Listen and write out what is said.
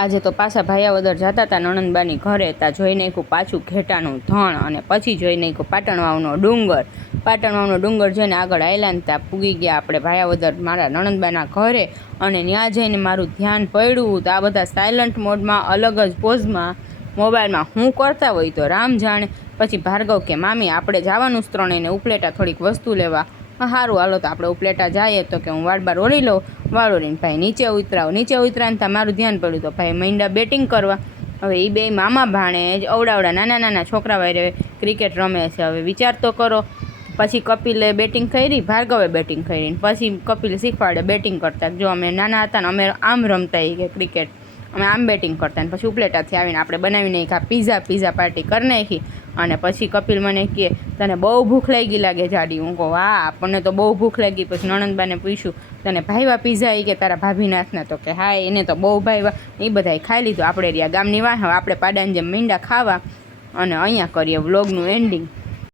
આજે તો પાછા ભાયાવદર જતા હતા નણંદબાની ઘરે ત્યાં જોઈ નાખ્યું પાછું ઘેટાનું ધણ અને પછી જોઈ નાખ્યું પાટણવાવનો ડુંગર જોઈને આગળ આવેલા ને ત્યાં પૂગી ગયા આપણે ભાયાવદર મારા નણંદબાના ઘરે અને ત્યાં જઈને મારું ધ્યાન પડ્યું તો આ બધા સાયલન્ટ મોડમાં અલગ જ પોઝમાં મોબાઈલમાં હું કરતા હોય તો રામ જાણે. પછી ભાર્ગવ કે મામી આપણે જવાનું જ ત્રણેયને ઉપલેટા થોડીક વસ્તુ લેવા. સારું હાલો તો આપણે ઉપલેટા જઈએ તો કે હું વાળ ઓળી લઉં. વાળ ઓળીને ભાઈ નીચે ઉતરાને ત્યાં મારું ધ્યાન પડ્યું તો ભાઈ માંડ્યા બેટિંગ કરવા. હવે એ બે મામા ભાણે જ અવડાવડા નાના છોકરા વારે ક્રિકેટ રમે છે. હવે વિચાર તો કરો. પછી કપિલે બેટિંગ કરી, ભાર્ગવે બેટિંગ કરી, પછી કપિલ શીખવાડે બેટિંગ કરતા. જો અમે નાના હતા ને અમે આમ રમતા કે ક્રિકેટ, અમે આમ બેટિંગ કરતા ને પછી ઉપલેટાથી આવીને આપણે બનાવી નાખ્યા પીઝા પાર્ટી કરી નાખી. અને પછી કપિલ મને કહે તને બહુ ભૂખ લાગી લાગે જાડી. હું કહું હા આપણને તો બહુ ભૂખ લાગી. પછી નણંદબાને પૂછ્યું તને ભાઈવા પીઝા એ કે તારા ભાભીના હાથના? તો કે હા એને તો બહુ ભાઈવા. એ બધાએ ખાઈ લીધું. આપણે રહ્યા ગામની વાહ આપણે પાડાને જેમ મીંડા ખાવા. અને અહીંયા કરીએ વ્લોગનું એન્ડિંગ.